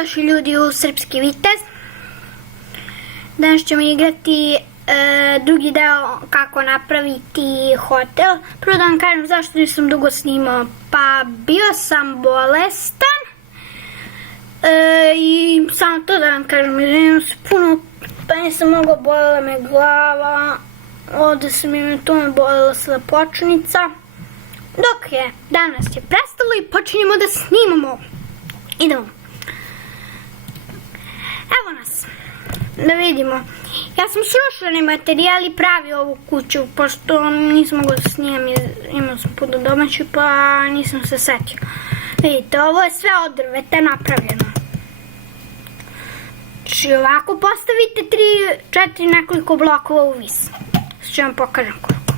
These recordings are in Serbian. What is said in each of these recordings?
Došli ljudi u Srpski vitez. Danas ćemo igrati drugi deo kako napraviti hotel. Prvo da vam kažem zašto nisam dugo snimao. Pa bio sam bolestan. I samo to da vam kažem, izvinjam se puno, pa nisam mogla, bolela me glava. Ovdje sam eventualno bolela slepočnica. Dok je danas je prestalo i počinjemo da snimamo. Idemo. Evo nas. Da vidimo. Ja sam srušeni materijal i pravio ovu kuću, pošto nisam mogla da snimam, imao sam puno domaći, pa nisam se setio. Vidite, ovo je sve od drveta napravljeno. Znači ovako postavite 3-4 nekoliko blokova u vis. Sad ću vam pokažem koliko.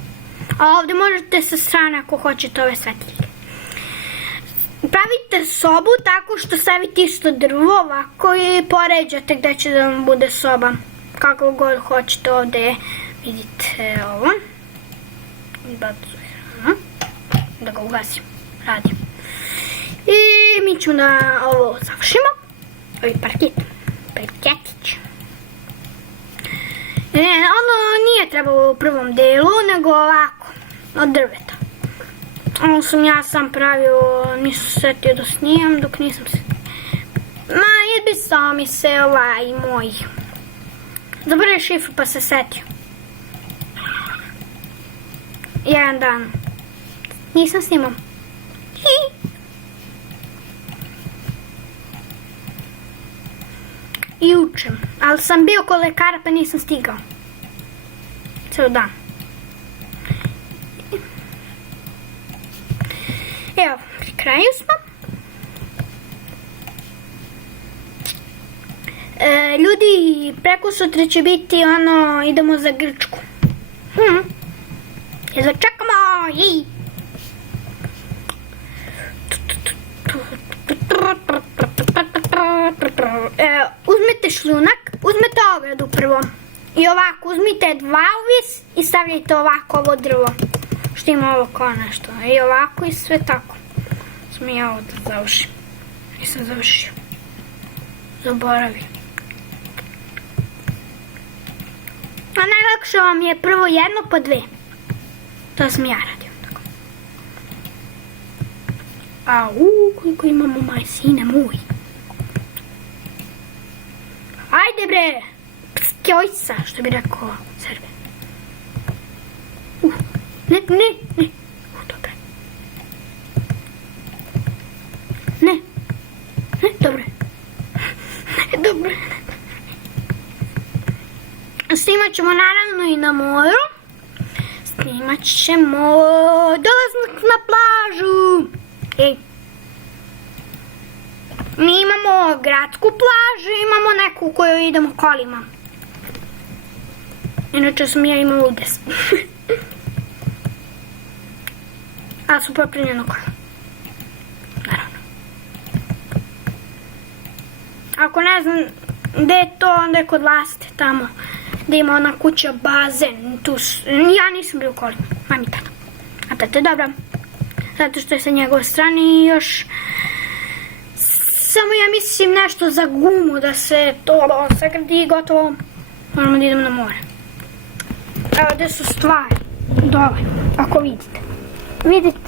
A ovdje možete sa strane ako hoćete ove svetiljke. Pravite sobu tako što stavite isto drvo ovako i poređate gdje će da vam bude soba. Kako god hoćete ovdje, vidite ovo. Da ga ugasim, radim. I mi ćemo da ovo završimo. Ovi parketić. Ono nije trebalo u prvom delu, nego ovako, od drveta. Ovo sam ja sam pravio, nisam se setio da snimam dok nisam se... Izbisao mi se ovaj moj. Zaboravio šifru pa se setio. Jedan dan. Nisam snimao. I učem. Ali sam bio kod lekara pa nisam stigao. Ceo dan. Evo, pri kraju smo. Ljudi, preko sutra će biti ono, idemo za Grčku. Jedva čekamo, jej! Uzmite šljunak, uzmete ogradu prvo. I ovako, uzmite dva uvis i stavljajte ovako ovo drvo. Što ima ovo kao nešto. I ovako i sve tako. Sam ja ovo da završim. Nisam završio. Zaboravim. A najlakše vam je prvo jedno pa dve. To sam ja radio. Koliko imamo maj sine moj. Ajde bre. Pskjojca, što bi rekao Srbe. Ne. Dobre. Ne, dobre. Dobre. Snimat ćemo naravno i na moru. Snimat ćemo dolazak na plažu. Mi imamo gradsku plažu, imamo neku u kojoj idemo kolima. Inače sam ja imala udes. A su popravljeno kola. Naravno. Ako ne znam gde je to, onda je kod Laste tamo. Gde ima ona kuća, bazen. Ja nisam bio u kolima. Mami tata. A tata je dobra. Zato što je sa njegove strane i još... Samo ja mislim nešto za gumu da se to sagradi i gotovo. Moramo da idemo na more. Evo gde su stvari. Dole. Ako vidite. Vidite?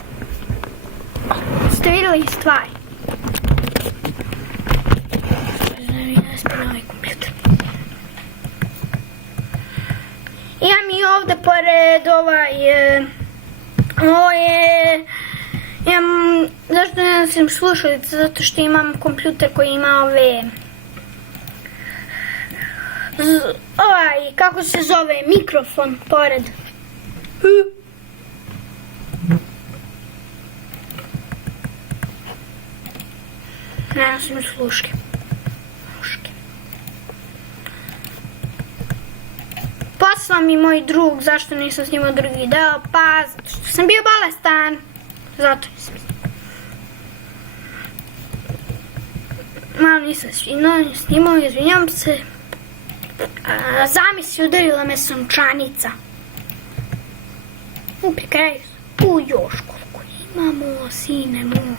Ste vidjeli stvari? Imam i ovdje pored ovo je... Zašto ne nosim slušalice? Zato što imam kompjuter koji ima kako se zove, mikrofon pored. Ne nosim sluške. Poslao mi moj drug, zašto nisam snimao drugi deo, pa zato što sam bio bolestan. Zato nisam malo nisam snimao, izvinjam se. Zamisli, udarila me sunčanica. Pri kraju. Još koliko imamo, sine moj.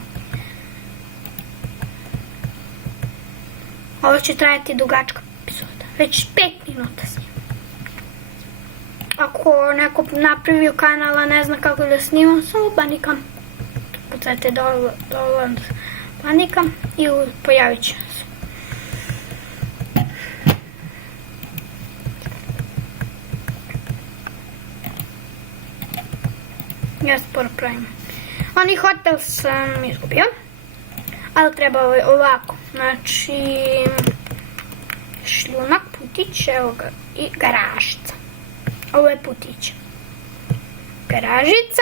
Ovo će trajati dugačka epizoda. Već 5 minuta snimam. Ako neko napravio kanala ne zna kako da snimam, samo banikam. Pucajte download banikam i pojavit će se. Ja sporo pravim. Oni hotel sam izgubio. Ali treba ovako. Znači, šljunak, putić, evo ga, i garažica. Ovo je putić. Garažica.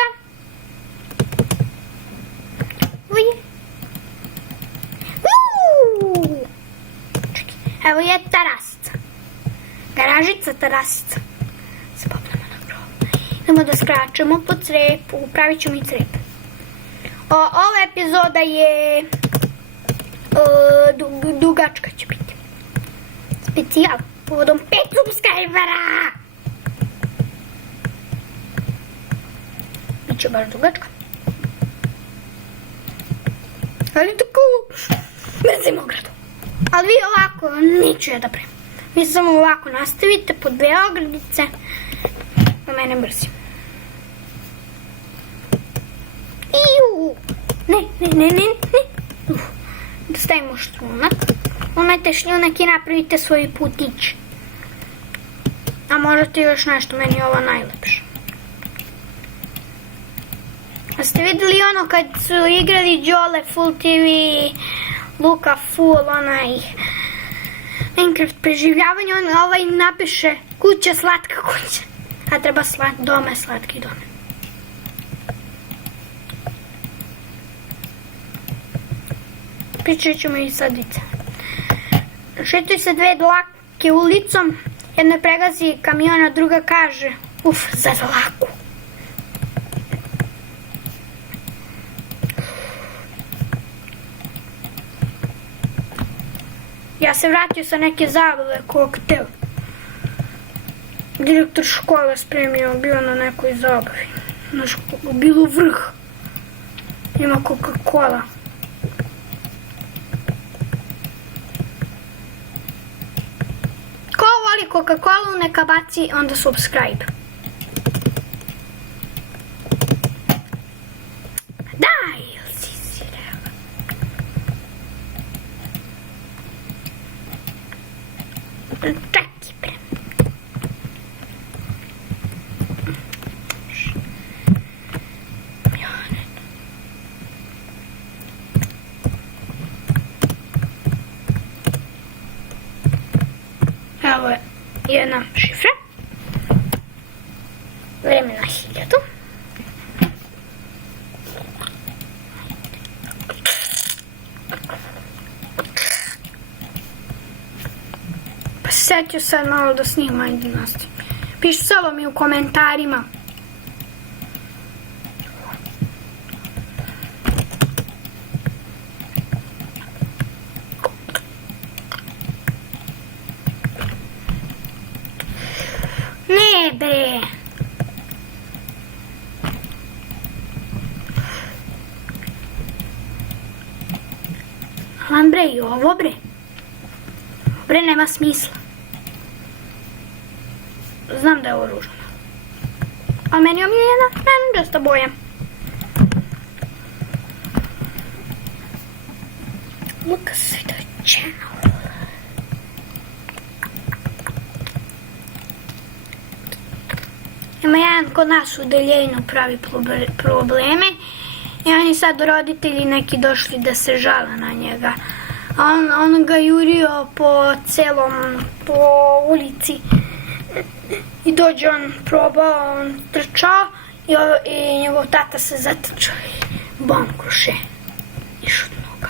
Evo je terasica. Garažica, terasica. Se popnemo na grob. Idemo da skračemo po crepu. Pravit ću mi crep. Ova epizoda je dugačka će biti. Specijal. Povodom 5 subscribera. Biće baš dugačka. Ali tako mrzim ogradu. Ali vi ovako neću ja da pravim. Vi samo ovako nastavite po 2 ogradice. A mene mrzim. Ne. Stavimo šljunak. Umete šljunak i napravite svoj putić. A možete još nešto, meni je ovo najlepše. A ste vidjeli ono kad su igrali Đole Full TV, Luka Full, onaj Minecraft preživljavanje, on ovaj napiše kuća, slatka kuća. A treba dome, slatki dome. Pričat ćemo i sadice. Šetuju se 2 dlake ulicom, jedna pregazi kamiona, druga kaže uf, za dlaku. Ja se vratio sa neke zabave, koktel. Direktor škole spremio, bio na nekoj zabavi. Bilo vrh. Ima Coca-Cola. Ko voli Coca-Cola, neka baci onda subscribe. Daj, ili si rekla? Čaki bre. Evo je jedna šifra. Vreme na 1000. Pa se sjetio sad malo da snimam i dinastiju. Piši solo mi u komentarima. Ne bre. Alan bre, i ovo bre. Bre, nema smisla. Znam da je ovo ružno. A meni je omiljena dosta boja. Look at the channel. Ima jedan kod nas u deljenju pravi probleme i oni sad roditelji neki došli da se žale na njega. A on ga jurio po ulici i dođe on probao, on trčao i njegov tata se zatrčao i bonkruše i šutnuo ga.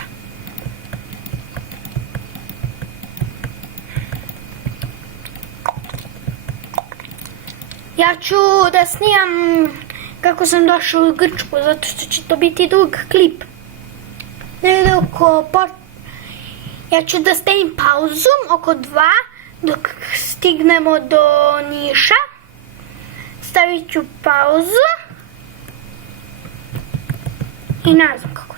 Ja ću da snimam kako sam došao u Grčku, zato što će to biti dug klip. Ja ću da stavim pauzu oko 2 dok stignemo do Niša. Stavit ću pauzu i ne znam kako